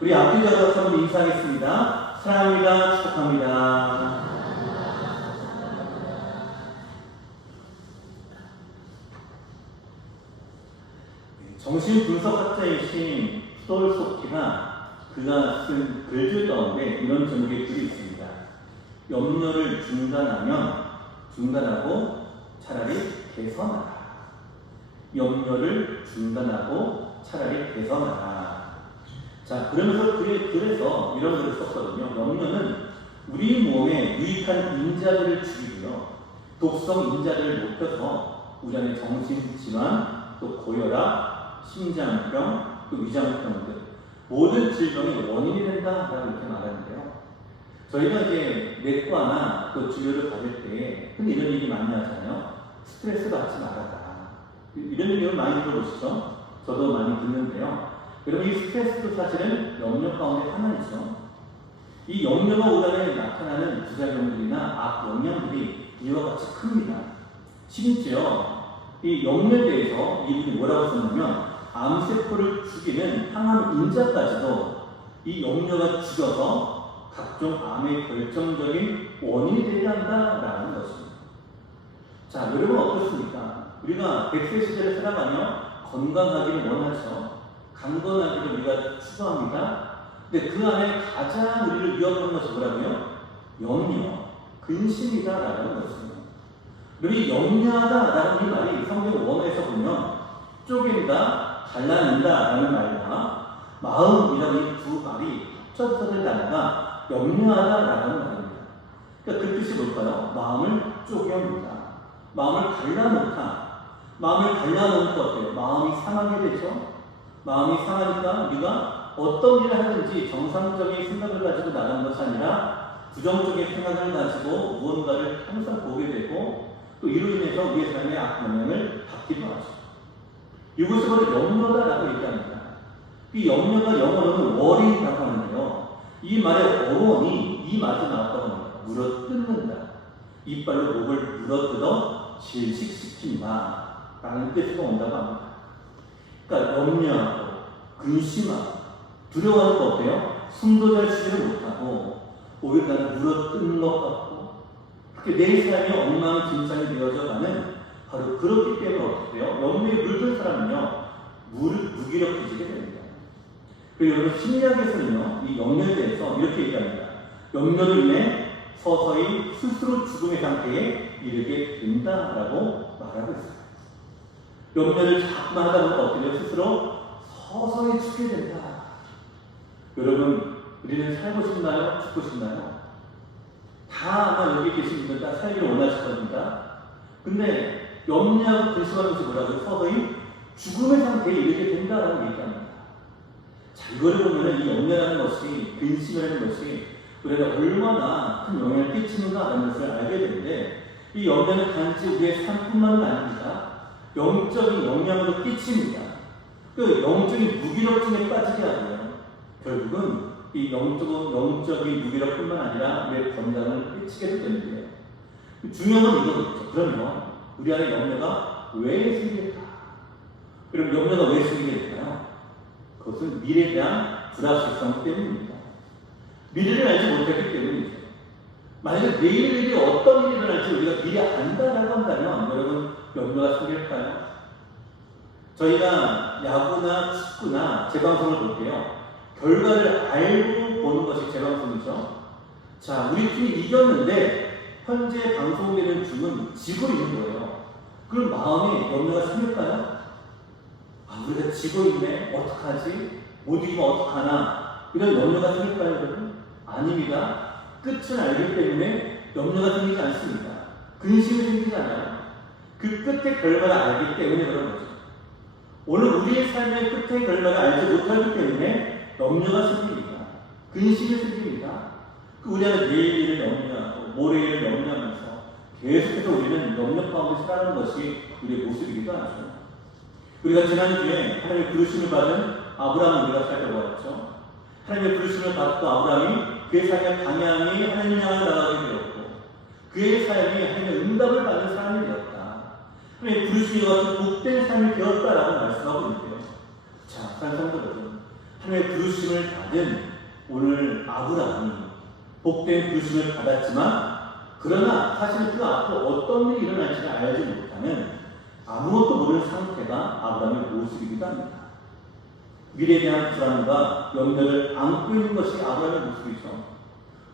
우리 앞뒤 잡아서 한번 인사하겠습니다. 사랑합니다. 축복합니다. 정신분석학자이신 스톨소키가 그가 쓴 글들 가운데 이런 제목의 글이 있습니다. 염려를 중단하고 차라리 개선하라. 염려를 중단하고 차라리 개선하라. 자, 그러면서 그래서 이런 글을 썼거든요. 염려는 우리 몸에 유익한 인자들을 죽이고요. 독성 인자들을 높여서 우리 안에 정신질환, 또 고혈압, 심장병, 또 위장병 등 모든 질병의 원인이 된다라고 이렇게 말하는데요. 저희가 이제 내과나 또 진료를 받을 때 흔히 이런 얘기 많이 하잖아요. 스트레스 받지 말아라. 이런 얘기를 많이 들어보시죠? 저도 많이 듣는데요. 여러분, 이 스트레스도 사실은 염려 가운데 하나이죠. 이 염려가 우리 안에 나타나는 부작용들이나 악영향들이 이와 같이 큽니다. 심지어 이 염려에 대해서 이분이 뭐라고 썼냐면 암세포를 죽이는 항암 인자까지도 이 염려가 죽여서 각종 암의 결정적인 원인이 되게 한다라는 것입니다. 자, 여러분 어떻습니까? 우리가 100세 시대를 살아가며 건강하기를 원하죠. 강건하기를 우리가 추구합니다. 근데 그 안에 가장 우리를 위협하는 것이 뭐라고요? 염려, 근심이다라는 것입니다. 우리 염려하다라는 이 말이 성경 원어에서 보면 쪼갠다, 갈라낸다라는 말과 마음이라는 이 두 말이 합쳐서 된 단어가 염려하다라는 말입니다. 그러니까 그 뜻이 뭘까요? 마음을 쪼개옵니다. 마음을 갈라놓다. 마음을 갈라놓으니까 어때요? 마음이 상하게 되죠. 마음이 상하니까 우리가 어떤 일을 하든지 정상적인 생각을 가지고 나가는 것이 아니라 부정적인 생각을 가지고 무언가를 항상 보게 되고 또 이로 인해서 우리의 삶의 악영향을 받기도 하죠. 이것을 바로 염려다라고 얘기합니다. 이 염려가 영어로는 worry라고 하는데요. 이 말의 어원이 이 말도 나왔다고 합니다. 물어뜯는다. 이빨로 목을 물어뜯어 질식시킨다 라는 뜻으로 온다고 합니다. 그러니까 염려하고 근심하고 두려워하는 거 어때요? 숨도 잘 쉬지를 못하고 오히려 나는 물어뜯는 것 같고 그렇게 내 삶이 엉망진창이 되어져가는 바로 그렇기 때문에 어떻게 돼요? 염려에 물든 사람은요 무기력해지게 됩니다. 그리고 여러분 심리학에서는요 이 염려에 대해서 이렇게 얘기합니다. 염려로 인해 서서히 스스로 죽음의 상태에 이르게 된다라고 말하고 있습니다. 염려를 자꾸만 하다 보면 어떻게 돼요? 스스로 서서히 죽게 된다. 여러분 우리는 살고 싶나요? 죽고 싶나요? 다 아마 여기 계신 분들 다 살기를 원하실 겁니다. 근데 염려하고 근심하면서 뭐라고요? 서서히 죽음의 상태에 이르게 된다라고 얘기합니다. 자, 이거를 보면 이 염려라는 것이, 근심이라는 것이 우리가 얼마나 큰 영향을 끼치는가라는 것을 알게 되는데 이 염려는 단지 우리의 삶뿐만은 아닙니다. 영적인 영향도 끼칩니다. 그 영적인 무기력증에 빠지게 하고요. 결국은 이 영적인 무기력뿐만 아니라 우리의 건강을 끼치게 되는데요. 중요한 건 이거겠죠. 그러면 우리 안에 염려가 왜 생길까? 그럼 염려가 왜 생기게 될까요? 그것은 미래에 대한 불확실성 때문입니다. 미래를 알지 못했기 때문이죠. 만약에 내일 일이 어떤 일이 일어날지 우리가 미리 안다라고 한다면 여러분 염려가 생길까요? 저희가 야구나 축구나 재방송을 볼게요. 결과를 알고 보는 것이 재방송이죠. 자, 우리 팀이 이겼는데 현재 방송되는 중은 지고 있는 거예요. 그럼 마음에 염려가 생길까요? 아, 우리가 지고 있네. 어떡하지? 못 이기면 어떡하나? 이런 염려가 생길까요, 여러분? 아닙니다. 끝을 알기 때문에 염려가 생기지 않습니다. 근심이 생기잖아요. 그 끝의 결과를 알기 때문에 그런 거죠. 오늘 우리의 삶의 끝의 결과를 알지 못하기 때문에 염려가 생깁니다. 근심이 생깁니다. 우리 안에 내일 일을 염려하고 모레 일을 염려하면서 계속해서 우리는 염려 가운데 살아가는 것이 우리의 모습이기도 하죠. 우리가 지난주에 하나님의 부르심을 받은 아브라함을 우리가 살펴보았죠. 하나님의 부르심을 받고 아브라함이 그의 삶의 방향이 하나님을 향해 나가게 되었고 그의 삶이 하나님의 응답을 받는 사람이 되었다. 하나님의 부르심이 같은 복된 삶이 되었다라고 말씀하고 있는데요. 자, 사랑하는 성도 여러분, 하나님의 부르심을 받은 오늘 아브라함이 복된 부르심을 받았지만 그러나 사실 그 앞으로 어떤 일이 일어날지를 알지 못하는 아무것도 모르는 상태가 아브라함의 모습이기도 합니다. 미래에 대한 불안과 염려를 안고 있는 것이 아브라함의 모습이죠.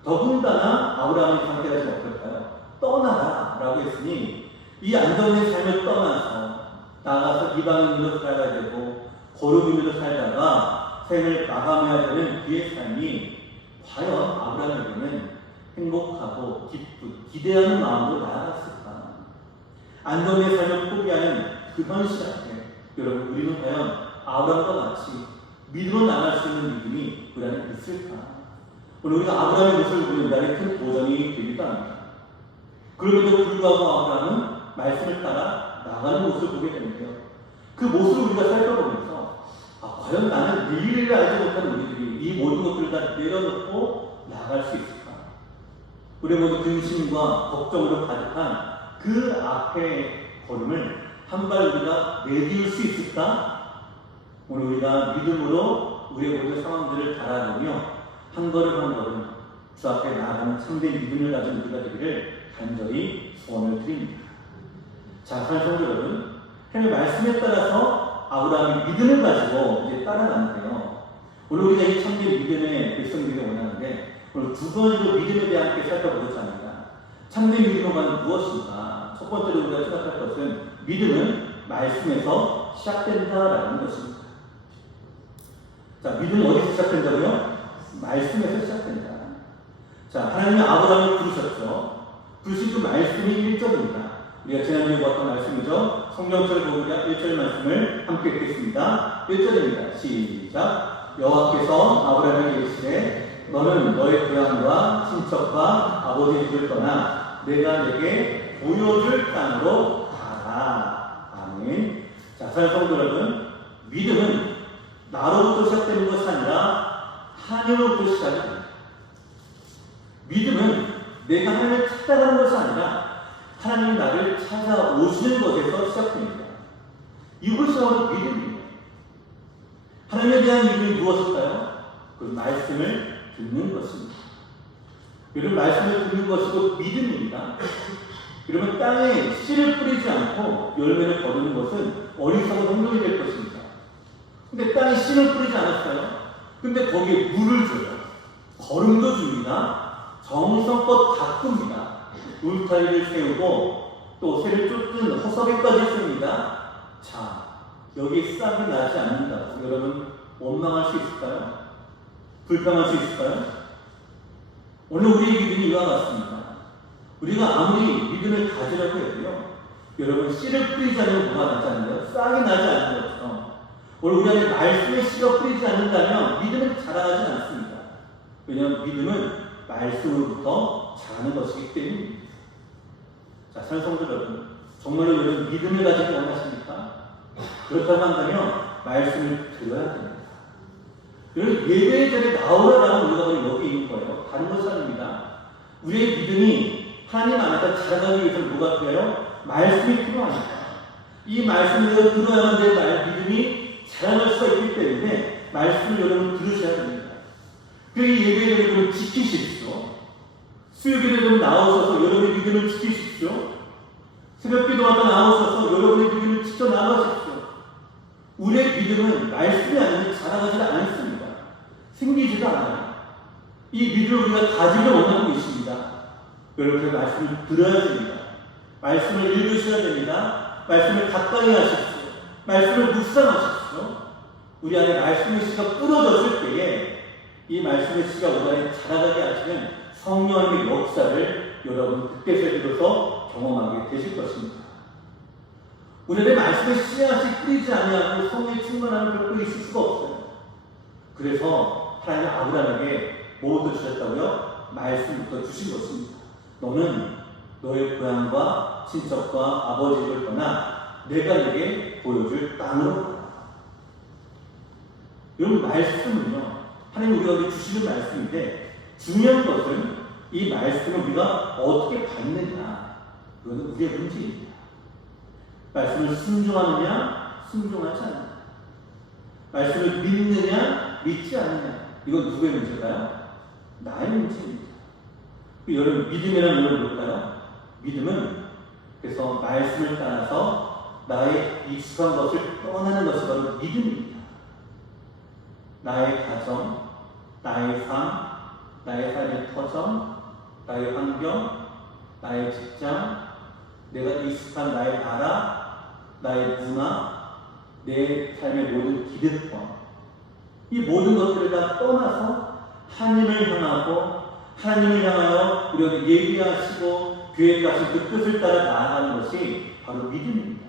더군다나 아브라함의 상태가 지금 어떨까요? 떠나라 라고 했으니 이 안정된 삶을 떠나서 나가서 이방인으로 살아야 되고 거룩인으로 살다가 생을 마감해야 되는 그의 삶이 과연 아브라함에게는 행복하고 기쁜 기대하는 마음으로 나아갔을까? 안정된 삶을 포기하는 그 현실 앞에 여러분 우리는 과연 아브라함과 같이 믿음으로 나갈 수 있는 믿음이 우리 안에 있을까? 오늘 우리가 아브라함의 모습을 보는 우리 큰 도전이 되기도 합니다. 그럼에도 불구하고 아브라함은 말씀을 따라 나가는 모습을 보게 되는데요. 그 모습을 우리가 살펴보면서 과연 나는 미래를 알지 못하는 우리들이 이 모든 것들을 다 내려놓고 나아갈 수 있을까? 우리 모두 근심과 걱정으로 가득한 그 앞의 걸음을 한 발 우리가 내디울 수 있을까? 오늘 우리가 믿음으로 우리의 모든 상황들을 바라보며 한 걸음 한 걸음 주 앞에 나아가는 참된 믿음을 가진 우리가 되기를 간절히 소원을 드립니다. 자, 사랑하는 성도 여러분, 하나님의 말씀에 따라서 아브라함이 믿음을 가지고 이제 따라가는데요. 오늘 우리가 이 참된 믿음의 백성들이 원하는데 오늘 두 번째로 믿음에 대해 함께 살펴보고자 합니다. 참된 믿음은 무엇인가? 첫 번째로 우리가 생각할 것은 믿음은 말씀에서 시작된다라는 것입니다. 자, 믿음은 어디서 시작된다고요? 말씀에서 시작된다. 자, 하나님이 아브라함을 부르셨죠. 부르신 그 말씀이 1절입니다. 우리가 지난주에 보았던 말씀이죠. 성경책을 보고 1절 말씀을 함께 읽겠습니다. 1절입니다. 시작. 여호와께서 아브라함에게 이르시되 너는 너의 고향과 친척과 아버지의 집을 떠나 내가 내게 보여줄 땅으로 가라. 아멘. 자, 사랑하는 성도 여러분, 믿음은 나로부터 시작되는 것이 아니라 하나님으로부터 시작이 됩니다. 믿음은 내가 하나님을 찾아가는 것이 아니라 하나님이 나를 찾아오시는 것에서 시작됩니다. 이것이 바로 믿음입니다. 하나님에 대한 믿음이 무엇일까요? 그 말씀을 듣는 것입니다. 여러분, 말씀을 듣는 것이 곧 믿음입니다. 여러분, 땅에 씨를 뿌리지 않고 열매를 거두는 것은 어리석은 행동이 될 것입니다. 근데 땅에 씨를 뿌리지 않았어요. 근데 거기에 물을 줘요. 거름도 줍니다. 정성껏 가꿉니다. 울타리를 세우고 또 새를 쫓는 허석에까지 씁니다. 자, 여기 싹이 나지 않는다고 여러분 원망할 수 있을까요? 불평할 수 있을까요? 오늘 우리의 믿음이 이와 같습니다. 우리가 아무리 믿음을 가지라고 해도요, 여러분 씨를 뿌리지 않으면 뭐가 나지 않나요? 싹이 나지 않는 것처럼 오늘 우리 안에 말씀의 씨가 뿌리지 않는다면 믿음은 자라가지 않습니다. 왜냐하면 믿음은 말씀으로부터 자라는 것이기 때문입니다. 자, 사랑하는 성도 여러분, 정말로 여러분 믿음을 가지기 원하십니까? 그렇다고 한다면 말씀을 들어야 됩니다. 여러분 예배 전에 나오라라고 우리가 여기 있는 거예요. 다른 것이 아닙니다. 우리의 믿음이 하나님 안에서 자라가기 위해서는 뭐가 필요해요? 말씀이 필요합니다. 이 말씀을 내가 들어야만 내 믿음이 자라날 수가 있기 때문에 말씀을 여러분 들으셔야 됩니다. 그 예배를 여러분 지키십시오. 수요일에 좀 나오셔서 여러분의 믿음을 지키십시오. 새벽 기도하다 나오셔서 여러분의 믿음을 지켜나가십시오. 우리의 믿음은 말씀이 아니면 자라가지 않습니다. 생기지도 않아요. 이 믿음을 우리가 가지려 원하고 있습니다. 여러분 그 말씀을 들어야 됩니다. 말씀을 읽으셔야 됩니다. 말씀을 가까이 하십시오. 말씀을 묵상하십시오. 우리 안에 말씀의 씨가 뿌려졌을 때에 이 말씀의 씨가 우리 안에 자라가게 하시는 성령의 역사를 여러분 그때서 비로소 경험하게 되실 것입니다. 우리 안에 말씀의 씨앗이 뿌리지 아니하고 성령의 충만함을 겪고 있을 수가 없어요. 그래서 하나님 아브라함에게 뭐부터 주셨다고요? 말씀부터 주신 것입니다. 너는 너의 고향과 친척과 아버지를 떠나 내가 네게 보여줄 땅으로 가라. 여러분 말씀은요, 하나님 우리가 주시는 말씀인데 중요한 것은 이 말씀을 우리가 어떻게 받느냐, 그것은 우리의 문제입니다. 말씀을 순종하느냐, 순종하지 않느냐, 말씀을 믿느냐, 믿지 않느냐. 이건 누구의 문제일까요? 나의 문제입니다. 여러분, 믿음이란 뭘까요? 믿음은 그래서 말씀을 따라서 나의 익숙한 것을 떠나는 것이 바로 믿음입니다. 나의 가정, 나의 삶, 나의 삶의 터전, 나의 환경, 나의 직장, 내가 익숙한 나의 나라, 나의 문화, 내 삶의 모든 기득권, 이 모든 것들을 다 떠나서 하나님을 향하여 우리가 예비하시고 계획하신 그 뜻을 따라 나아가는 것이 바로 믿음입니다.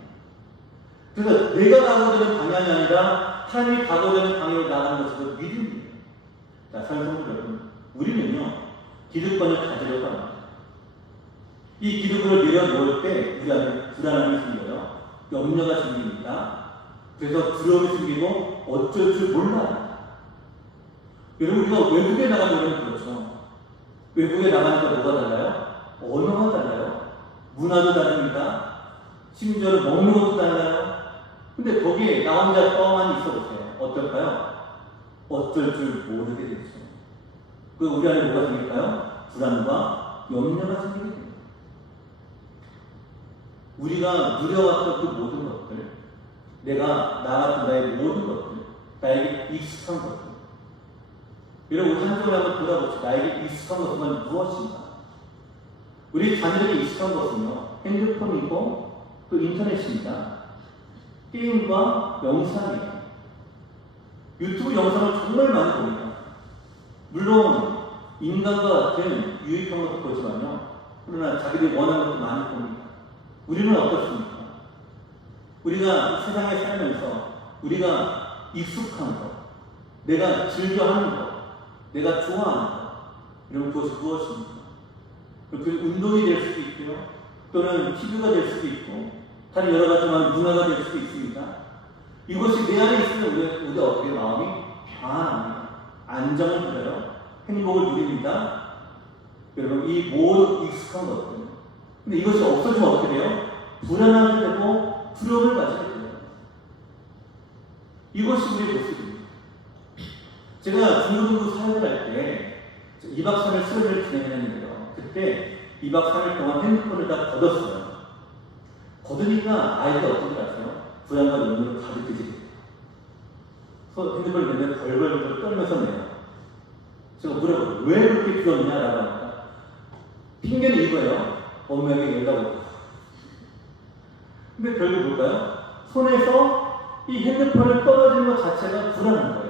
그래서 내가 가고자 하는 방향이 아니라 하나님이 가고자 하는 방향으로 나아가는 것이 바로 믿음입니다. 자, 사랑하는 여러분, 우리는요 기득권을 가지려고 합니다. 이 기득권을 내려놓을 때 우리 안에 불안함이 생겨요. 염려가 생깁니다. 그래서 두려움이 생기고 어쩔 줄 몰라요. 여러분, 우리가 외국에 나가면 그렇죠. 외국에 나가니까 뭐가 달라요? 언어가 달라요. 문화도 다릅니다. 심지어는 먹는 것도 달라요. 근데 거기에 나 혼자 뻥만 있어 보세요. 어떨까요? 어쩔 줄 모르게 되죠. 그 우리 안에 뭐가 생길까요? 불안과 염려가 생기게 됩니다. 우리가 누려왔던 그 모든 것들, 내가 나아갔던 나의 모든 것들, 나에게 익숙한 것들, 여러분, 우리 한쪽을 한번 돌아보시죠. 나에게 익숙한 것은 무엇인가? 우리 자녀에게 익숙한 것은요, 핸드폰이고 또 인터넷입니다. 게임과 영상이에요. 유튜브 영상을 정말 많이 봅니다. 물론 인간과 같은 유익한 것도 보지만요, 그러나 자기들이 원하는 것도 많이 봅니다. 우리는 어떻습니까? 우리가 세상에 살면서 우리가 익숙한 것, 내가 즐겨하는 것, 내가 좋아하는 것, 이런 것이 무엇입니까? 그 운동이 될 수도 있고요, 또는 TV가 될 수도 있고, 다른 여러 가지만 문화가 될 수도 있습니다. 이것이 내 안에 있으면 우리가 어떻게 마음이 평안합니다. 안정을 받아요. 행복을 누립니다. 여러분, 이 모든 익숙한 것들. 근데 이것이 없어지면 어떻게 돼요? 불안하게 되고 두려움을 가지게 돼요. 이것이 우리의 모습입니다. 제가 중고등부 사역을 할 때 2박 3일 수련회를 진행했는데요. 그때 2박 3일 동안 핸드폰을 다 걷었어요. 걷으니까 아이가 어떻게 아세요? 불안과 염려로 가득해지게 돼요. 핸드폰을 맨날 벌벌벌 떨면서 내요. 제가 물어봐요. 왜 그렇게 귀엽냐라고 하니까 핑계는 이거예요. 엄마에게 연락 오고. 근데 결국 뭘까요? 손에서 이 핸드폰을 떨어지는 것 자체가 불안한 거예요.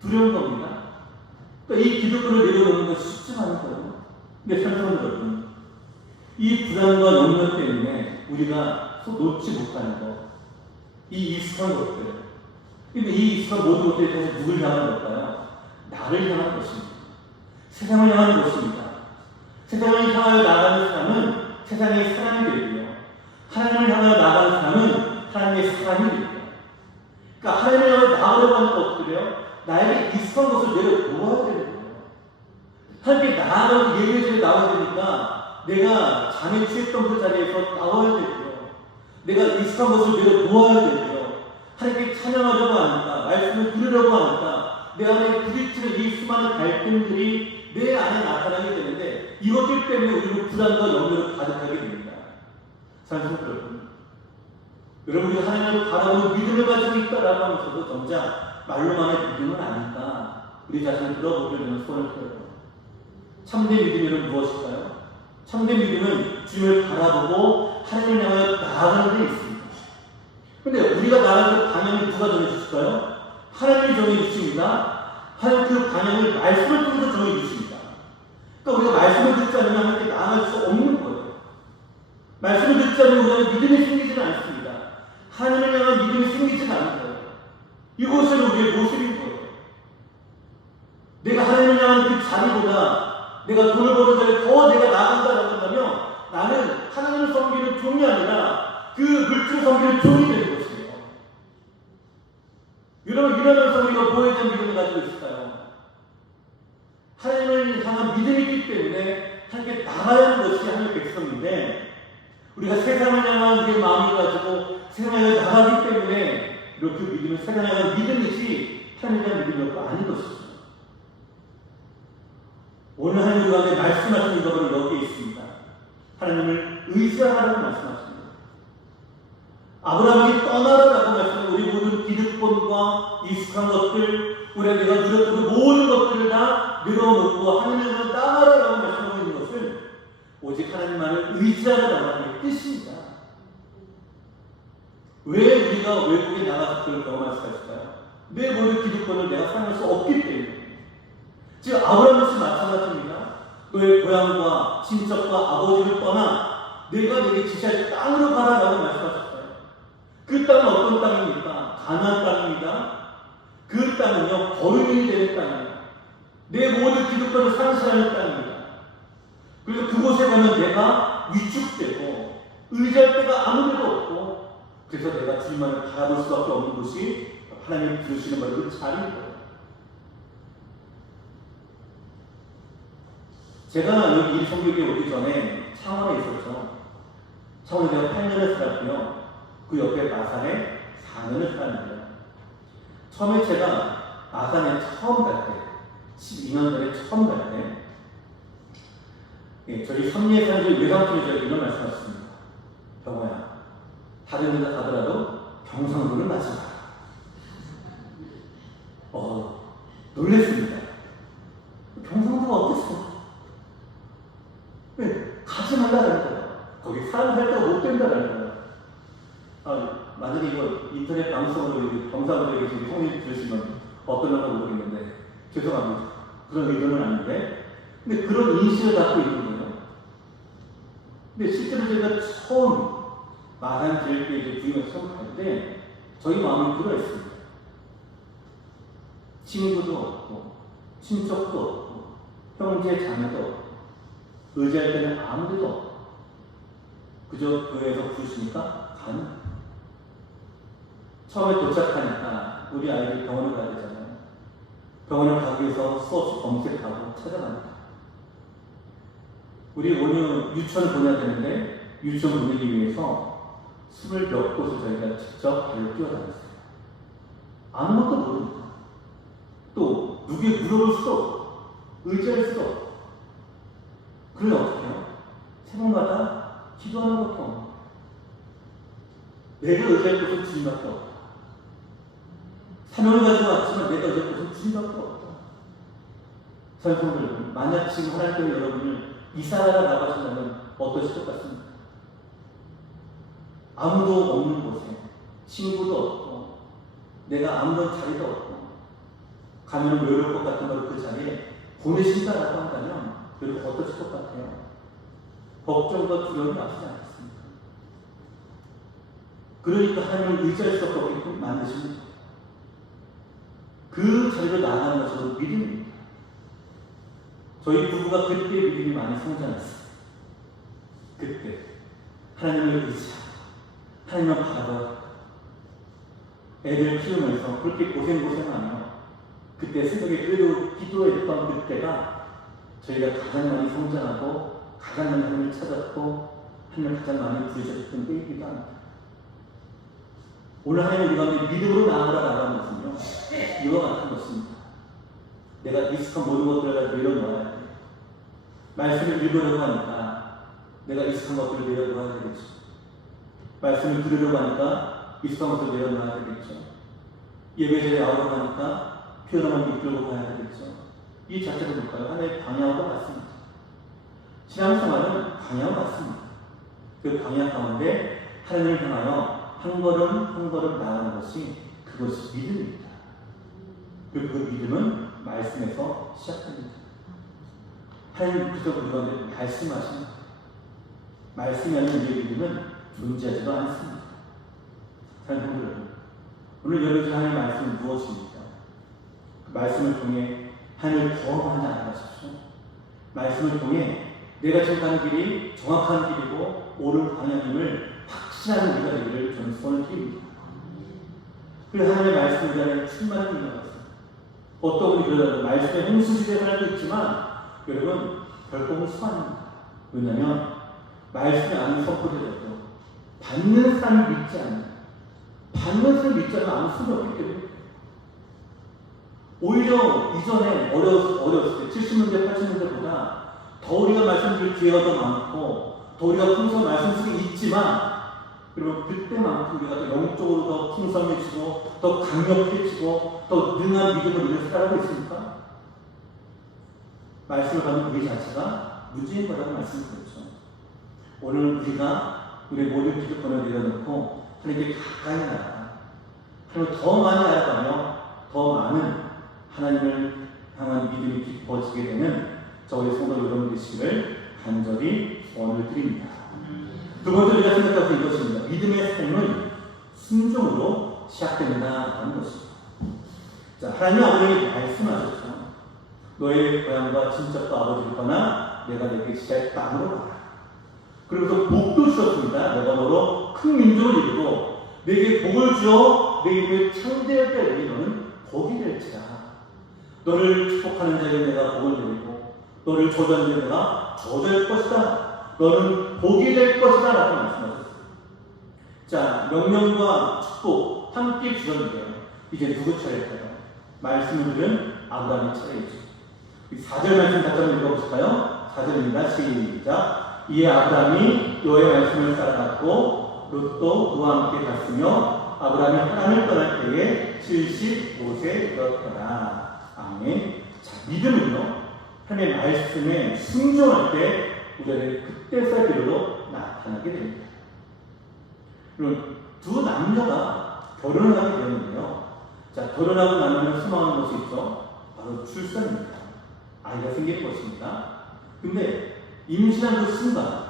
두려운 겁니다. 그러니까 이 기득권을 내려놓는 건 쉽지 않은 거예요. 근데 사랑하는 여러분, 이 불안과 염려 때문에 우리가 놓지 못하는 것, 이 익숙한 것들, 근데 이 익숙한 모든 것들이 다시 누굴 향하는 걸까요? 나를 향한 것입니다. 세상을 향하는 것입니다. 세상을 향하여 나가는 사람은 세상의 사람이 되고요, 하나님을 향하여 나가는 사람은 하나님의 사람이 됩니다. 그러니까 하나님을 향하여 나가려고 하는 것 어떻게 돼요? 나에게 익숙한 것을 내려놓아야 되는 거예요. 하나님께 나아가고 예배에 나와야 되니까 내가 잠에 취했던 그 자리에서 나와야 되고요, 내가 익숙한 것을 내려놓아야 되고요, 하나님께 찬양하려고 하니까, 말씀을 들으려고 하니까 내 안에 부딪히는 이 수많은 갈등들이 내 안에 나타나게 되는데, 이것들 때문에 우리는 불안과 염려를 가득하게 됩니다. 사랑하는 여러분, 우리가 하나님을 바라보는 믿음을 가지고 있다라고 하면서도 정작 말로만의 믿음은 아닐까, 우리 자신을 들어보려는 소원을 들어요. 참된 믿음은 무엇일까요? 참된 믿음은 주님을 바라보고 하나님을 향하여 나아가는 데 있습니다. 근데 우리가 나아가는 그 방향을 누가 정해주실까요? 하나님이 정해주십니다. 하나님 그 방향을 말씀을 통해서 정해주십니다. 그러니까 우리가 말씀을 듣지 않으면 하나님께 나아갈 수 없는 거예요. 말씀을 듣지 않으면 우리가 믿음이 생기지는 않습니다. 하나님을 향한 믿음이 생기지는 않는 거예요. 이것은 우리의 모습인 거예요. 내가 하나님을 향한 그 자리보다 내가 돈을 버는 자리에 더 내가 나아간다라고 한다면 나는 하나님을 섬기는 종이 아니라 그 물질을 섬기는 종이 되는 것이에요. 여러분, 이러면서 우리가 뭐에 대한 믿음을 가지고 있을까요? 하나님을 향한 믿음이 있기 때문에 하나님께 나가야 하는 것이 하나님의 백성인데, 우리가 세상을 향한 우리의 마음을 가지고 세상을 나가기 때문에 이렇게 믿음은 세상을 향한 믿음이지 하나님에 대한 믿음이 아닌 것이죠. 오늘 하나님 가운데 말씀하신 이것은 여기에 있습니다. 하나님을 의지하라고 말씀하십니다. 아브라함이 떠나라라고 말씀하신 우리 모든 기득권과 익숙한 것들, 우리가 내가 누렸던 모든 것들을 다 내려놓고 하나님을 따라라고 말씀하고 있는 것을 오직 하나님만을 의지하라는 뜻입니다. 왜 우리가 외국에 나가서 그걸 경험할 수가 있을까요? 내 모든 기득권을 내가 사용할 수 없기 때문에. 지금 아브라함 역시 마찬가지입니다. 너의 고향과 친척과 아버지를 떠나 내가 내게 지시할 땅으로 가라라고 말씀하셨어요. 그 땅은 어떤 땅입니까? 가나안 땅입니다. 그 땅은요, 거류민이 되는 땅입니다. 내 모든 기득권을 상실하는 땅입니다. 그래서 그곳에 가면 내가 위축되고 의지할 데가 아무데도 없고, 그래서 내가 주님만을 바라볼 수밖에 없는 곳이 하나님 부르시는 바로 그 자리인 거예요. 제가 여기 성교육에 오기 전에 창원에 있었죠. 창원에 제가 8년을 살았고요. 그 옆에 마산에 4년을 살았는데요. 처음에 제가 마산에 처음 갈 때, 12년 전에 처음 갈 때, 저희 선리에 사는 저희 외삼촌이 저에게 이런 말씀하셨습니다. 경호야, 다른 데가 가더라도 경상도는 가지 마라. 놀랬습니다. 경상도가 어땠어? 네, 가지 말라는 거야. 거기 사람 살 데가 못 된다는 거야. 만약에 이거 인터넷 방송으로 경상도에 계신 성인이 들으시면 어떨까 모르겠는데, 죄송합니다. 그런 의도는 아닌데, 근데 그런 인식을 갖고 있는 거예요. 근데 실제로 제가 처음 마산 제일교회 이제 부임해서 처음 갈 때, 저희 마음이 들어있습니다. 친구도 없고, 친척도 없고, 형제 자매도 없고, 의지할 때는 아무데도 없고, 그저 교회에서 부르시니까 가는 거예요. 처음에 도착하니까 우리 아이들이 병원을 가야 되잖아요. 병원을 가기 위해서 수없이 검색하고 찾아갑니다. 우리 오늘 유치원을 보내야 되는데 유치원 보내기 위해서 20몇 곳을 저희가 직접 발로 뛰어다녔어요. 아무것도 모릅니다. 또 누구에 물어볼 수도 없고 의지할 수도 없고. 그래 어떻게 해요? 새벽마다 기도하는 것도 없고 내가 의지할 곳은 주님밖에 없다. 사명을 가지고 왔지만 내가 의지할 곳은 주님밖에 없다. 선생님들, 만약 지금 하나님께서 여러분을 이사하라 나가신다면 어떠실 것 같습니까? 아무도 없는 곳에 친구도 없고 내가 아무런 자리도 없고 가면 외로울 것 같은 걸 그 자리에 보내신다라고 한다면 여러분 어떠실 것 같아요? 걱정과 두려움이 나시지 않겠습니까? 그러니까 하나님을 의지할 수 없게끔 만드십니다. 그 자리로 나가는 것으로 믿음입니다. 저희 부부가 그때 믿음이 많이 성장했어요. 그때 하나님을 의지하고 하나님을 바라보고 애들 키우면서 그렇게 고생하며 그때 새벽에 그래도 기도했던 그때가 저희가 가장 많이 성장하고 가장 많이 하나님을 찾았고 하나님을 가장 많이 부르셨던 때이기도 합니다. 오늘 하나님 우리 가운데 믿음으로 나아가라는 것은요, 이와 같은 것입니다. 내가 익숙한 모든 것들을 내려놓아야 돼. 말씀을 읽으려고 하니까 내가 익숙한 것들을 내려놓아야 되겠죠. 말씀을 들으려고 하니까 익숙한 것들을 내려놓아야 되겠죠. 예배자리에 나오려고 하니까 피어나만 이끌고 가야 되겠죠. 이 자체로 볼까요? 하나의 방향과 같습니다. 신앙생활은 방향과 같습니다. 그 방향 가운데 하나님을 향하여 한 걸음 한 걸음 나아가는 것이 그것이 믿음입니다. 그리고 그 믿음은 말씀에서 시작됩니다. 하나님 그저 우리 가운데 말씀하십니다. 말씀이 아닌 우리의 믿음은 존재하지도 않습니다. 사랑하는 여러분, 오늘 여러분의 하나님의 말씀은 무엇입니까? 그 말씀을 통해 하나님을 경험하지 않으십시오. 말씀을 통해 내가 지금 가는 길이 정확한 길이고 옳은 방향임을 확신하는 우리가 되기를 저는 소원을 드립니다. 그래서 하나님의 말씀 우리 안에 충만히 있는 것 같습니다. 어떤 분이 그러더라도 말씀에 홍수시대에 살고 있지만 여러분 결코 홍수가 아닙니다. 왜냐하면 말씀이 아무리 선포되어도 받는 사람을 믿지 않는, 받는 사람을 믿지 않으면 아무 소용이 없기 때문에 오히려 이전에 어려웠을 때 70년대, 80년대보다 더 우리가 말씀드릴 기회가 더 많고 더 우리가 풍성한 말씀 속에 있지만 그리고 그때만큼 우리가 더 영적으로 더 풍성해지고 더 강력해지고 더 능한 믿음을 우리가 살아가고 있습니까? 말씀을 받는 우리 자체가 문제인 거라고 말씀드렸죠. 오늘 우리가 우리의 모든 기도권을 내려놓고 하나님께 가까이 나아가 하나님을 더 많이 알아가며 더 많은 하나님을 향한 믿음이 깊어지게 되는 저희 성도 여러분 되시기를 간절히 소원을 드립니다. 두 번째 우리가 생각할 수 있는 것입니다. 믿음의 삶은 순종으로 시작된다는 것입니다. 자, 하나님 아버지에게 말씀하셨죠. 너의 고향과 친척과 아버지를 떠나 내가 내게 지시할 땅으로 가라. 그리고 복도 주셨습니다. 내가 너로 큰 민족을 이루고 내게 복을 주어 내 입을 창대할 때 너는 복이 될지라. 너를 축복하는 자에게 내가 복을 내리고 너를 저주하는 자에게 내가 저주할 것이다. 너는 복이 될 것이다 라고 말씀하셨어요. 자, 명령과 축복 함께 주셨는데요. 이제 누구 차례일까요? 말씀을 들은 아브라함의 차례이죠. 4절 말씀 다시 한번 읽어보실까요? 4절입니다. 시작. 이에 아브라함이 여호와의 말씀을 따라갔고 롯도 그와 함께 갔으며 아브라함이 하란을 떠날 때에 75세 되었더라. 아멘. 자, 믿음은요, 하나님의 말씀에 순종할 때 우리에게 그때서야비로도 나타나게 됩니다. 그럼 두 남녀가 결혼을 하게 되었는데요. 자, 결혼하고 나면 소망하는 것이 있죠. 바로 출산입니다. 아이가 생길 것입니다. 근데 임신한 그 순간,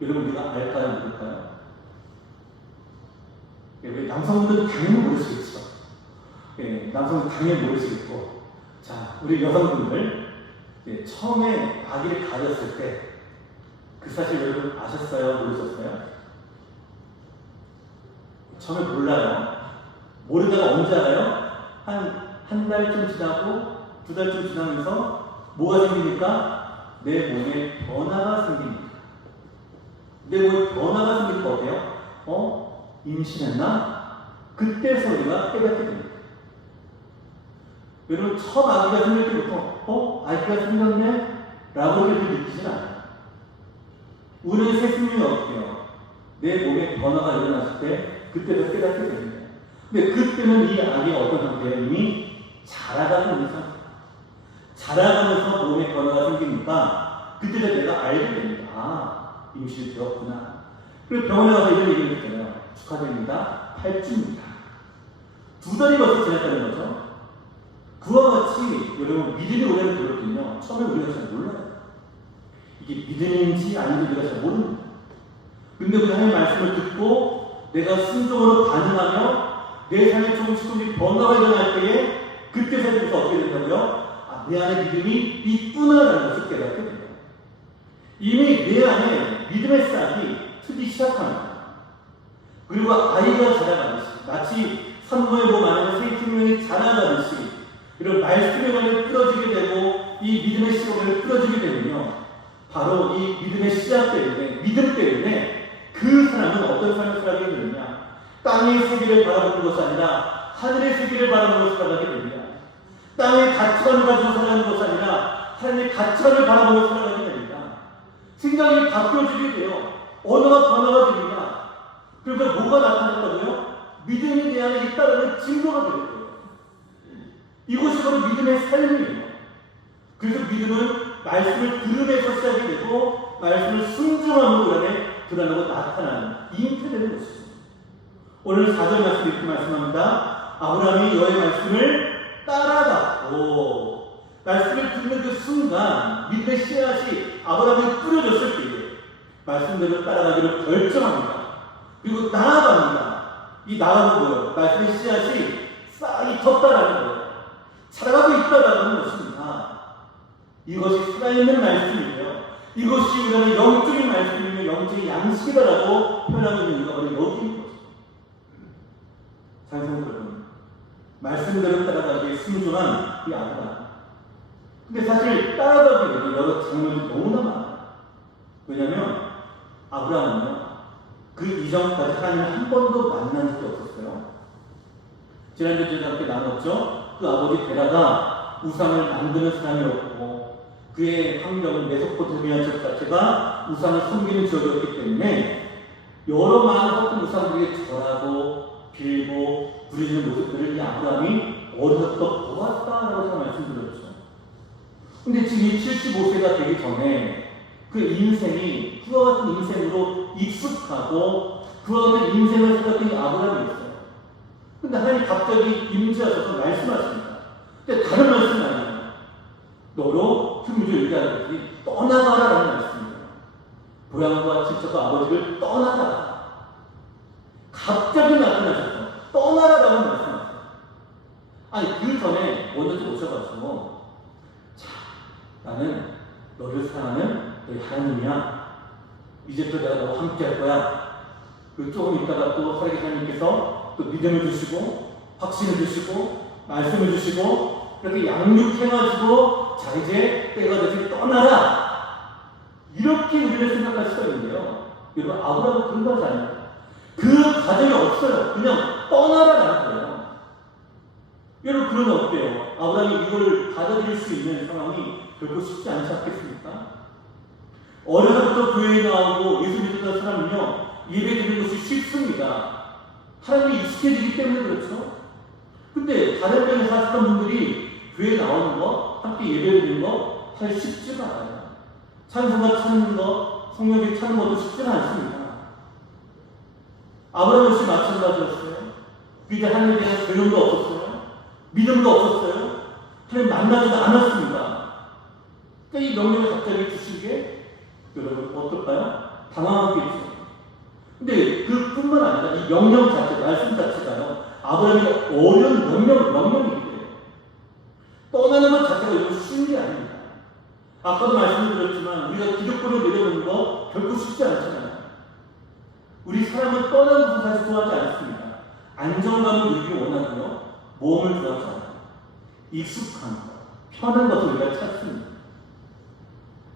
여러분 우리가 알까요? 모를까요? 예, 남성분들은 당연히 모르시겠죠. 예, 남성분들 당연히 모르시겠고, 자, 우리 여성분들 예, 처음에 아기를 가졌을 때 그 사실 여러분 아셨어요? 모르셨어요? 처음에 몰라요. 모르다가 언제 알아요? 한 달쯤 지나고 2달쯤 지나면서 뭐가 생깁니까? 내 몸에 변화가 생깁니다. 내 몸에 변화가 생길 거예요. 임신했나? 그때서 우리가 깨닫게 됩니다. 여러분 처음 아기가 생길 때부터 아기가 생겼네? 라고 이렇게 느끼진 않아요. 우리의 새 생명이 어떻게 해요? 내 몸에 변화가 일어났을 때 그때도 깨닫게 됩니다. 근데 그때는 이 아기가 어떤 상태예요? 이미 자라가고 있는 상태. 자라가면서 몸에 변화가 생기니까 그때 내가 알게 됩니다. 아, 임신이 되었구나. 그리고 병원에 가서 이런 얘기를 했잖아요. 축하드립니다. 8주입니다. 2달이 벌써 지났다는 거죠. 그와 같이 여러분 믿음이 오래는 그렇군요. 처음에 우리가 잘 몰라요. 이게 믿음인지 아닌지 우리가 잘 모릅니다. 근데 우리 하나님의 말씀을 듣고 내가 순종으로 반응하며 내 삶에 조금씩 변화가 일어날 때에 그때서부터 어떻게 된다고요? 아, 내 안에 믿음이 있구나라는 것을 깨닫게 됩니다. 이미 내 안에 믿음의 싹이 트기 시작합니다. 그리고 아이가 자라가듯이 마치 산모의 몸 안에서 새 생명이 자라가듯이 이런 말씀의 관을 끌어지게 되고 이 믿음의 시간을 끌어지게 되면요. 바로 이 믿음의 시작 때문에, 믿음 때문에 그 사람은 어떤 삶을 살아가게 되느냐. 땅의 세계를 바라보는 것이 아니라 하늘의 세계를 바라보는 것을 살아가게 됩니다. 땅의 가치관을 가지고 살아가는 것이 아니라 하나님의 가치관을 바라보고 살아가게 됩니다. 생각이 바뀌어지게 돼요. 언어가 변화가 됩니다. 그러니까 뭐가 나타났다고요? 믿음이 내 안에 있다는 증거가 되는 거예요. 이것이 바로 믿음의 삶이에요. 그래서 믿음은 말씀을 들으면서 시작이 되고 말씀을 순종함으로 안에 드러나고 나타나는 잉태되는 것이죠. 오늘 4절 말씀 이렇게 말씀합니다. 아브라함이 여호와의 말씀을 따라갔고 말씀을 듣는 그 순간 믿음의 씨앗이 아브라함에 뿌려졌을 때에 말씀대로 따라가기를 결정합니다. 그리고 나아갑니다. 이 나아가는 거예요. 말씀의 씨앗이 싹이 텄다라는 거예요. 자라가고 있다라는 것입니다. 이것이 살아있는 말씀이에요. 이것이 우리는 영적인 말씀이며 영적인 양식이다라고 표현하고 있는 이유가 바로 여기인 거죠. 사랑하는 여러분, 말씀대로 따라가기에 순종한 이 아브라함. 근데 사실 따라가기에는 여러 장면이 너무나 많아요. 왜냐하면 아브라함은요, 그 이전까지 하나님을 한 번도 만난 적이 없었어요. 지난주에 저희가 함께 나눴죠. 그 아버지 데라가 우상을 만드는 사람이었고 그의 환경은 메소포타미아 지역 자체가 우상을 섬기는 지역이었기 때문에 여러 많은 어떤 우상들에게 절하고 빌고 부르짖는 모습들을 이 아브라함이 어려서부터 보았다라고 제가 말씀드렸죠. 근데 지금 이 75세가 되기 전에 그 인생이 그와 같은 인생으로 익숙하고 그와 같은 인생을 살았던 이 아브라함이었어요. 근데 하나님이 갑자기 임재하셔서 말씀하십니다. 근데 다른 말씀이 아니에요. 너로 흠유를 얘기하듯이 떠나가라라는 말씀이에요. 고향과 친척과 아버지를 떠나라. 갑자기 나타나셔서 떠나라라는 말씀이었어요. 아니 그 전에 먼저 좀 오셔가지고 자 나는 너를 사랑하는 너희 하나님이야. 이제부터 내가 너와 함께 할 거야. 그리고 조금 있다가 또 살아계신 하나님께서 또 믿음을 주시고 확신을 주시고 말씀을 주시고 이렇게 양육해가지고 자 이제 때가 되지 떠나라. 이렇게 우리는 생각할 수가 있는데요. 여러분 아브라함은 그런 거 하지 않아요. 그 과정이 없어요. 그냥 떠나라라는 거예요. 여러분 그러면 어때요? 아브라함이 이걸 받아들일 수 있는 상황이 결코 쉽지 않지 않겠습니까? 어려서부터 교회에 나오고 예수 믿었던 사람은요 예배 드리는 것이 쉽습니다. 하나님이 익숙해지기 때문에 그렇죠. 근데 다른 면에 사시던 분들이 교회에 나오는 거, 함께 예배 드리는 거 사실 쉽지가 않아요. 찬송가 찾는 거, 성령님 찾는 것도 쉽지는 않습니다. 아브라함 역시 마찬가지였어요. 그게 하나님에 대한 배움도 없었어요. 믿음도 없었어요. 하나님 만나지도 않았습니다. 그러니까 이 명령을 갑자기 주신 게 여러분 어떨까요? 당황하겠죠. 근데 그뿐만 아니라 이 명령 자체, 말씀 자체가요. 아브라함이 어려운 명령이기 때문에 떠나는 것 자체가 여러분 쉬운 게 아닙니다. 아까도 말씀드렸지만 우리가 기독교로 내려오는 거 결코 쉽지 않잖아요. 우리 사람은 떠나는 것을 사실 좋아하지 않습니다. 안정감을 누리기 원하고요. 모험을 좋아하지 않아요. 익숙한 것, 편한 것을 우리가 찾습니다.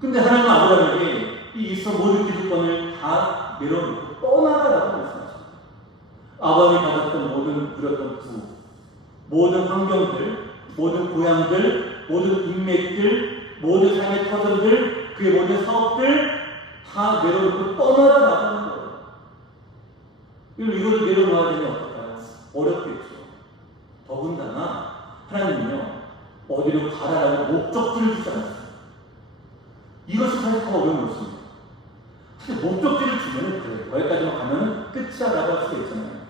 근데 하나님은 아브라함에게 이 있어 모든 기득권을 다 내려놓고 떠나가라고 말씀하십니다. 아브라함이 받았던 모든 누렸던 부, 모든 환경들, 모든 고향들, 모든 인맥들, 모든 삶의 터전들, 그의 모든 사업들 다 내려놓고 떠나라라고 하는 거예요. 이거를 내려놓아야 되면 어떨까요? 어렵겠죠. 더군다나 하나님은요 어디로 가라라고 목적지를 주지 않았어요. 이것이 사실 더 어려운 것입니다. 사실 목적지를 주면 그래 거기까지만 가면 끝이야 라고 할 수가 있잖아요.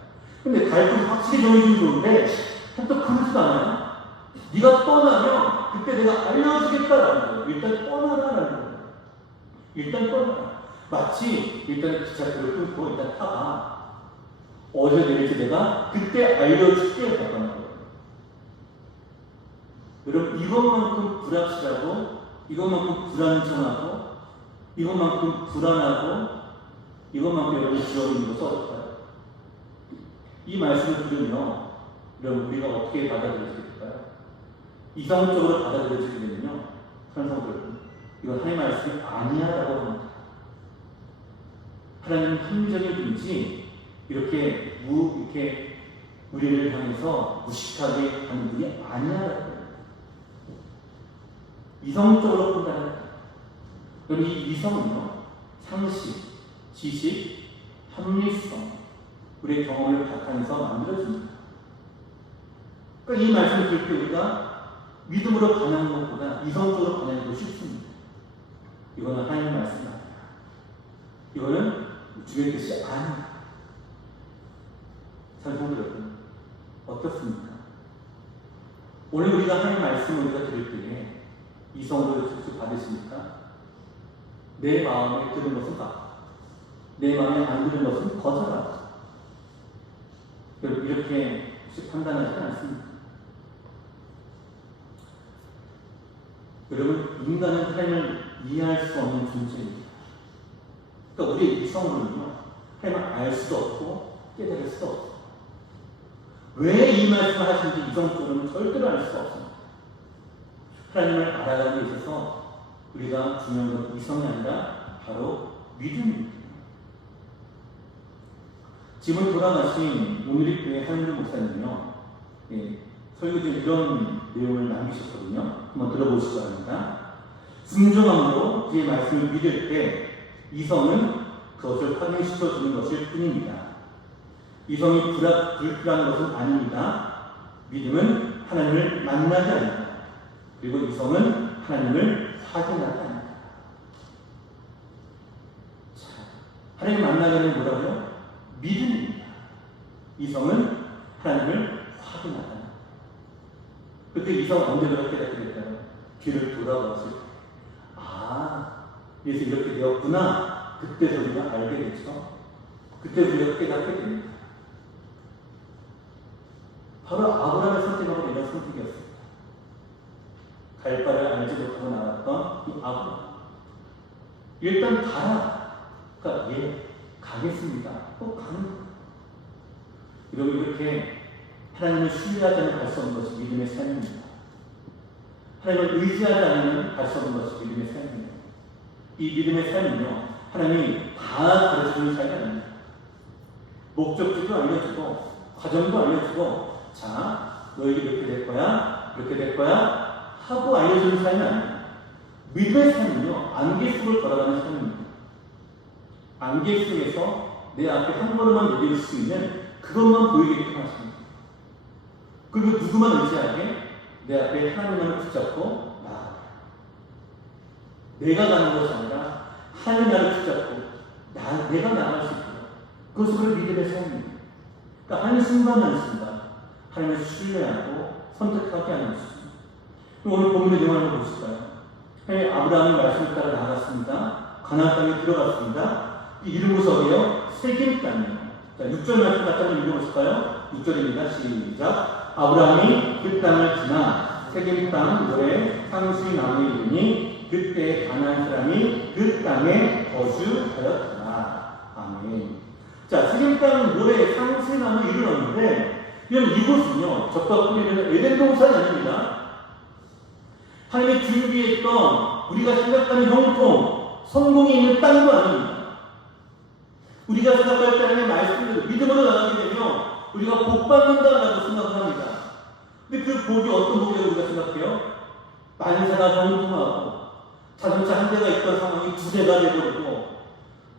근데 달콤 확실히 정해주면 좋은데 또 그러지도 않아요. 네가 떠나면 그때 내가 알려주겠다라는 거예요. 일단 떠나라라는 거예요. 일단 떠나라. 마치 일단 기차표를 끊고 일단 타봐. 어디서 내릴지 내가 그때 알려줄게 라고 하는 거예요. 여러분 이것만큼 불확실하고 이것만큼 불안정하고 이것만큼 불안하고 이것만큼 여러분 두려움인 것은 어떨까요? 이 말씀을 들으며 여러분 우리가 어떻게 받아들여질까요? 이성적으로 받아들여지게 되면요 성도들 이건 하나님의 말씀이 아니야라고 합니다. 하나님은 합리적인 분이지 이렇게 우리를 향해서 무식하게 하는 분이 아니야라고 해요. 이성적으로 판단하는 거예요. 그럼 이 이성은요 상식, 지식, 합리성 우리의 경험을 바탕에서 만들어집니다. 그러니까 이 말씀을 들을 때 우리가 믿음으로 반하는 것보다 이성적으로 반하는 것이 쉽습니다. 이거는 하나님의 말씀이 아니야. 이거는 주의 뜻이 아니야. 성도 여러분 어떻습니까? 오늘 우리가 하나님의 말씀을 우리가 들을 때에 이성으로 즉시 받으십니까? 내 마음에 들은 것은 받고 내 마음에 안 들은 것은 거절하고 이렇게 혹시 판단하지 않습니다. 여러분 인간은 하나님을 이해할 수 없는 존재입니다. 그러니까 우리의 이성으로는요 하나님을 알 수도 없고 깨달을 수도 없어요. 왜 이 말씀을 하시는지 이성적으로는 절대로 알 수가 없습니다. 하나님을 알아가기 위해 있어서 우리가 중요한 건 이성이 아니라 바로 믿음입니다. 지금 돌아가신 오늘의 교회 한윤주 목사님은요 설교에 이런 내용을 남기셨거든요. 한번 들어보시기 바랍니다. 순종함으로 그의 말씀을 믿을 때 이성은 그것을 확인시켜주는 것일 뿐입니다. 이성이 불필요한 것은 아닙니다. 믿음은 하나님을 만나지 않는다. 그리고 이성은 하나님을 확인하지 않는다. 자, 하나님 만나려면 뭐라고요? 믿음입니다. 이성은 하나님을 확인하다. 그때 이성은 언제 그렇게 됐을까요? 뒤를 돌아봤을 때. 그래서 이렇게 되었구나. 그때서 우리가 알게 되죠. 그때 우리가 깨닫게 됩니다. 바로 아브라함의 선택하고 이런 선택이었습니다. 갈 바를 알지 못하고 나왔던 이 아브라함. 일단 가라. 그러니까 가겠습니다. 꼭 가는 거예요. 여러분 이렇게 하나님을 신뢰하지 않으면 갈 수 없는 것이 믿음의 삶입니다. 하나님을 의지하지 않으면 갈 수 없는 것이 믿음의 삶입니다. 이 믿음의 삶은요, 하나님이 다 가르쳐주는 삶이 아닙니다. 목적지도 알려주고, 과정도 알려주고, 자, 너에게 이렇게 될 거야, 이렇게 될 거야, 하고 알려주는 삶이 아닙니다. 믿음의 삶은요, 안개 속을 걸어가는 삶입니다. 안개 속에서 내 앞에 한 걸음만 내릴 수 있는 그것만 보이게끔 하십니다. 그리고 누구만 의지하게 내 앞에 하나님만을 붙잡고 나아가요. 내가 가는 것이 아니라 하나님 나를 붙잡고 내가 나아갈 수 있도록 그것이 바로 믿음의 삶입니다. 그러니까 한순간 한순간 하나님을 신뢰하고 선택하게 하는 것입니다. 오늘 본문의 내용을 한번 보실까요? 아브라함이 말씀을 따라 나아갔습니다. 가나안 땅에 들어갔습니다. 이 이름 구석이에요. 세겜 땅이에요. 자, 6절 말씀 같이 한번 읽어보실까요? 6절입니다. 시작. 아브라함이 그 땅을 지나 세겜 땅 모래 상수리 나무에 이르니 그때 가나안 사람이 그 땅에 거주하였더라. 아멘. 자, 세겜 땅 모래 상수리 나무에 이르렀는데 이곳은요, 적과 뿌리는 에덴 동산이 아닙니다. 하나님이 준비했던 우리가 생각하는 형통, 성공이 있는 땅도 아닙니다. 우리가 생각할 때 하나님의 말씀을 믿음으로 나가게 되면 우리가 복 받는다라고 생각합니다. 근데 그 복이 어떤 복이라고 우리가 생각해요? 만사가 형통하고 자동차 한 대가 있던 상황이 2대가 되버리고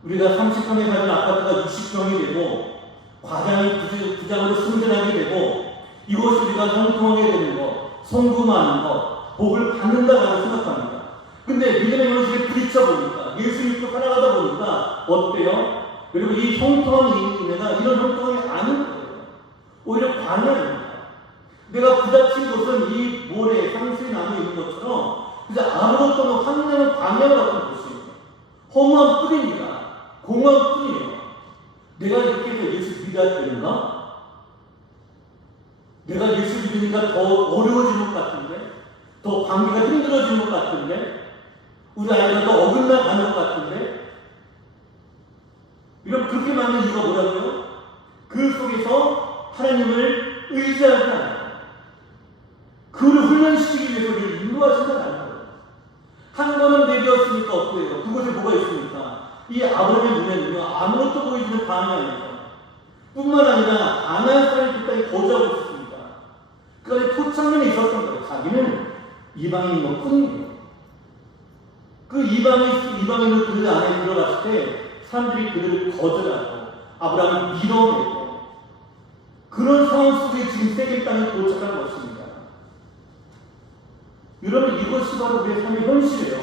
우리가 30평에 사는 아파트가 60평이 되고 과장이 부장으로 승진하게 되고 이것이 우리가 형통하게 되는 것, 성공하는 것, 복을 받는다라고 생각합니다. 근데 믿음의 현실에 부딪혀보니까 예수 믿고 살아가다 보니까 어때요? 그리고 이 형통한 은혜가 이런 형통함이 아닌 거예요. 오히려 관여입니다. 내가 부닥친 곳은 이 모래, 상수리 나무에 있는 것처럼 그냥 아무것도 없는 황량한 광야 같은 곳이에요. 허무한 뿐입니다. 공허한 뿐이에요. 내가 이렇게 해서 예수 믿어야 되는가? 내가 예수 믿으니까 더 어려워지는 것 같은데? 더 관계가 힘들어지는 것 같은데? 우리 아이가 더 어긋나 가는 것 같은데? 이런 그렇게 만든 이유가 뭐라고요? 그 속에서 하나님을 의지하지 않아요. 그를 훈련시키기 위해서 우리를 인도하신다는 거예요. 한 번은 내비었으니까 어때요? 그곳에 뭐가 있습니까? 이 아브라함의 눈에는요, 아무것도 보이지는 광야입니다. 뿐만 아니라 가나안 사람이 그 땅에 거주하고 있었습니다. 그 안에 토착면에 있었던 거예요. 자기는 이방인인 것 뿐이에요. 그 이방인을 그들 안에 들어갔을 때 사람들이 그들을 거절하고 아브라함을 밀어내고 그런 상황 속에 지금 세겜 땅에 도착한 것입니다. 여러분 이것이 바로 우리의 삶의 현실이에요.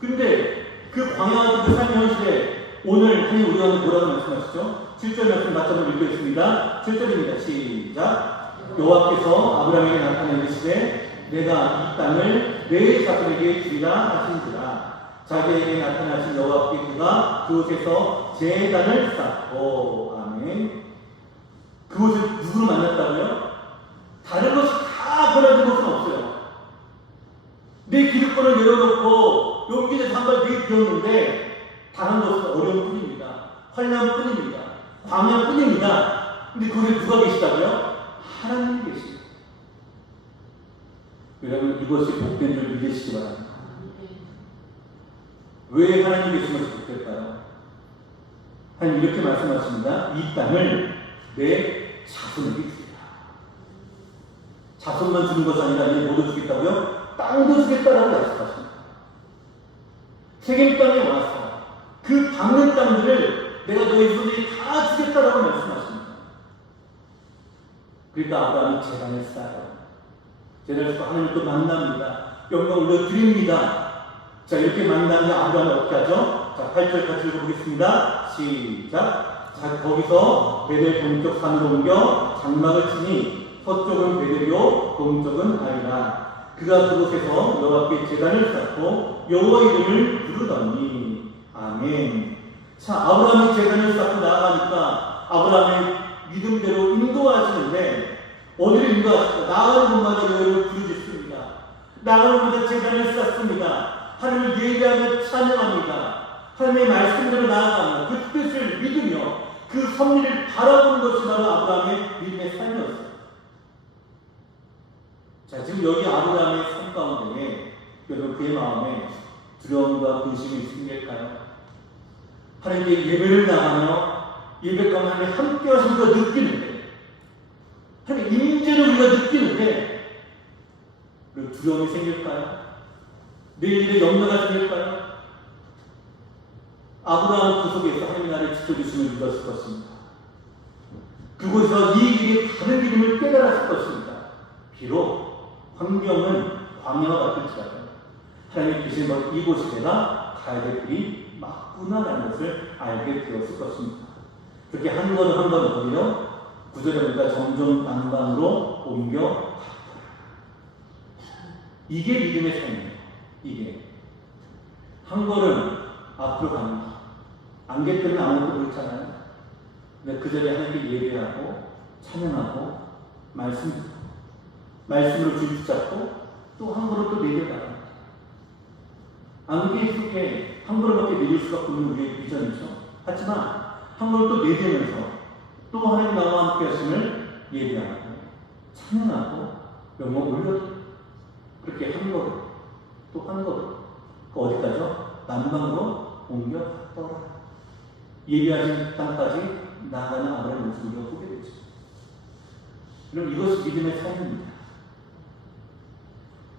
근데 그 광야와 그 삶의 현실에 오늘 하나님 우리가 뭐라고 말씀하시죠? 7절 말씀 같이 한번 읽겠습니다. 7절입니다. 시작. 여호와께서 아브라함에게 나타내 이르시되 내가 이 땅을 내 자손에게 주리라 하신지라. 자기에게 나타나신 여호와께 그가 그곳에서 제단을 쌓고 아멘. 그곳에 누구를 만났다고요? 다른 것이 다 변화된 것은 없어요. 내 기득권을 내려놓고 용기에서 한발 뒤에 비었는데 다른 것은 어려운 뿐입니다. 환난 뿐입니다. 광야 뿐입니다. 근데 그곳에 누가 계시다고요? 하나님이 계십니다. 여러분 이것이 복된 줄 믿으시기 바랍니다. 왜 하나님 계신 것이 복될까요? 하나님 이렇게 말씀하십니다. 이 땅을 내 자손에게 주리라. 자손만 주는 것이 아니라 이 모두 주겠다고요? 땅도 주겠다라고 약속하십니다. 세겜 땅에 와서 그 받는 땅들을 내가 너희 손에 다 주겠다라고 말씀하십니다. 그러니까 아브라함이 제단을 쌓아요. 제단을 쌓고 하나님을 또 만납니다. 영광 올려드립니다. 자, 이렇게 만나면 아브라함이 어떻게 하죠? 자, 8절 같이 읽어보겠습니다. 시작. 자, 거기서 베델 동쪽 산으로 옮겨 장막을 치니 서쪽은 베델이요 동쪽은 아이라. 그가 그곳에서 여호와께 제단을 쌓고 여호와 이름을 부르더니 아멘. 자, 아브라함이 제단을 쌓고 나아가니까 아브라함의 믿음대로 인도하시는데 어디를 인도하실까? 나가는 곳마다 여호와를 부르짖습니다. 나가는 곳마다 제단을 쌓습니다. 하나님을 예배하며 찬양합니다. 하나님의 말씀대로 나아갑니다. 그 뜻을 믿으며 그 섭리를 바라보는 것이 바로 아브라함의 믿음의 삶이었어요. 자, 지금 여기 아브라함의 삶 가운데 여러분 그의 마음에 두려움과 근심이 생길까요? 하나님께 예배를 나가며 예배 가운데 하나님 함께 하신 걸 느끼는데 하나님 임재를 우리가 느끼는데 그 두려움이 생길까요? 내일의 염려가 생길까요? 아브라함은 그 속에서 하나님이 나를 지켜주심을 믿었을 것입니다. 그곳에서 이 길이 다른 길임을 깨달았을 것입니다. 비록 환경은 광야와 같을지라도 하나님이 계신 것 이곳이 내가 가야 될 길이 맞구나라는 것을 알게 되었을 것입니다. 그렇게 한 걸음 한 걸음 오히려 구절에 보니까 점점 난방으로 옮겨 갔더라. 이게 믿음의 삶이에요. 이게 한 걸음 앞으로 갑니다. 안개 때문에 아무것도 모르잖아요. 근데 그 자리에 하나님께 예배하고 찬양하고 말씀으로 줄 붙잡고 또 한 걸음 또 내려가요. 안개 속에 한 걸음밖에 내릴 수가 없는 우리의 비전이죠. 하지만 한 걸음 또 내리면서 또 하나님 나와 함께 하심을 예배하고 찬양하고 영광 올려드리고 그렇게 한 걸음 또 한 걸음 그 어디까지요? 남방으로 옮겨갔더라. 예비하신 땅까지 나아가는 아브라함의 모습을 우리가 보게 되죠. 그럼 이것이 믿음의 삶입니다.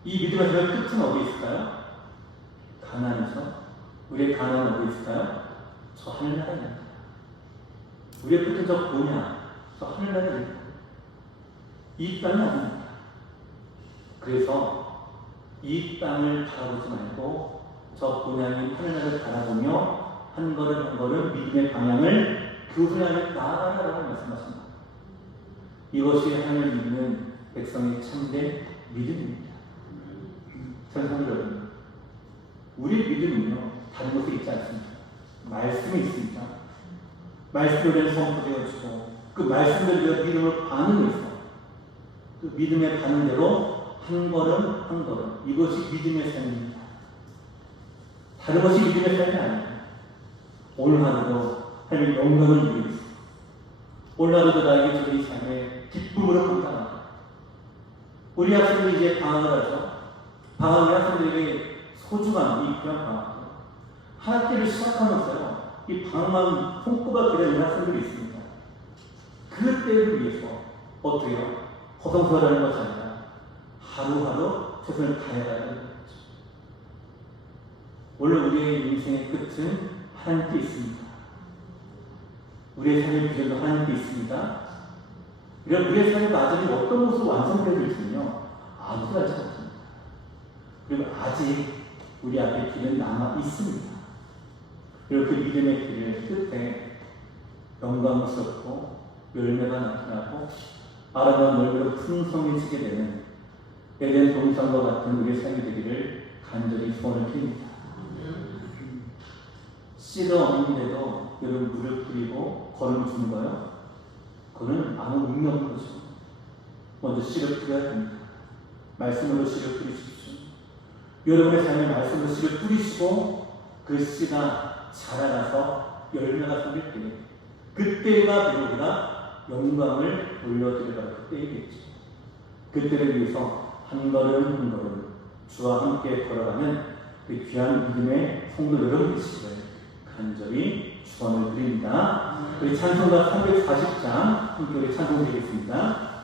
이 믿음의 삶의 끝은 어디 있을까요? 가나안이죠. 우리의 가나안은 어디 있을까요? 저 하늘나라입니다. 우리의 끝은 저 뭐냐? 저 하늘나라입니다. 이 땅이 아닙니다. 그래서 이 땅을 바라보지 말고 저 본향인 하늘나라를 바라보며 한 걸음 한 걸음 믿음의 방향을 그곳을 향해 나아가라고 말씀하십니다. 이것이 하나님을 믿는 백성의 참된 믿음입니다. 사랑하는 여러분, 우리 믿음은요 다른 곳에 있지 않습니다. 말씀이 있습니다. 말씀을 선포되어지고 그 말씀을 믿음을 반응해서 그 믿음의 반응대로 한 걸음 한 걸음 이것이 믿음의 삶입니다. 다른 것이 믿음의 삶이 아닙니다. 오늘 하루도 하나님의 영광을 누리고 있습니다. 오늘 하루도 나에게 저희 삶에 기쁨으로 감당하고 우리 학생들이 이제 방학을 하죠. 방학이 학생들에게 소중한 이 귀한 방학 학기를 시작하면서요 이 방학만 손꼽아 기다리는 학생들이 있습니다. 그 때를 위해서 어떻게 해요? 허송세월하는 것이 아니라 하루하루 최선을 다해야 하는 거죠. 오늘 우리의 인생의 끝은 하나님께 있습니다. 우리의 삶의 비전도 하나님께 있습니다. 우리의 삶의 나중에 어떤 모습으로 완성되어질지는요 아무도 알지 못합니다. 그리고 아직 우리 앞에 길은 남아 있습니다. 그리고 그 믿음의 길을 끝에 영광스럽고 열매가 나타나고 아름다운 열매로 풍성해지게 되는 에덴 동산과 같은 우리의 삶이 되기를 간절히 소원을 드립니다. 씨가 없는데도 여러분 물을 뿌리고 거름을 주는 거요? 그거는 아무 의미 없는 거죠. 먼저 씨를 뿌려야 됩니다. 말씀으로 씨를 뿌리십시오. 여러분의 삶에 말씀으로 씨를 뿌리시고 그 씨가 자라나서 열매가 생길 때 그때가 비로소 영광을 돌려드리라 그때이겠죠. 그때를 위해서 한 걸음 한 걸음 주와 함께 걸어가는 그 귀한 믿음의 성도 여러분 되시기를 간절히 축원을 드립니다. 우리 찬송가 340장 함께 우리 찬송드리겠습니다.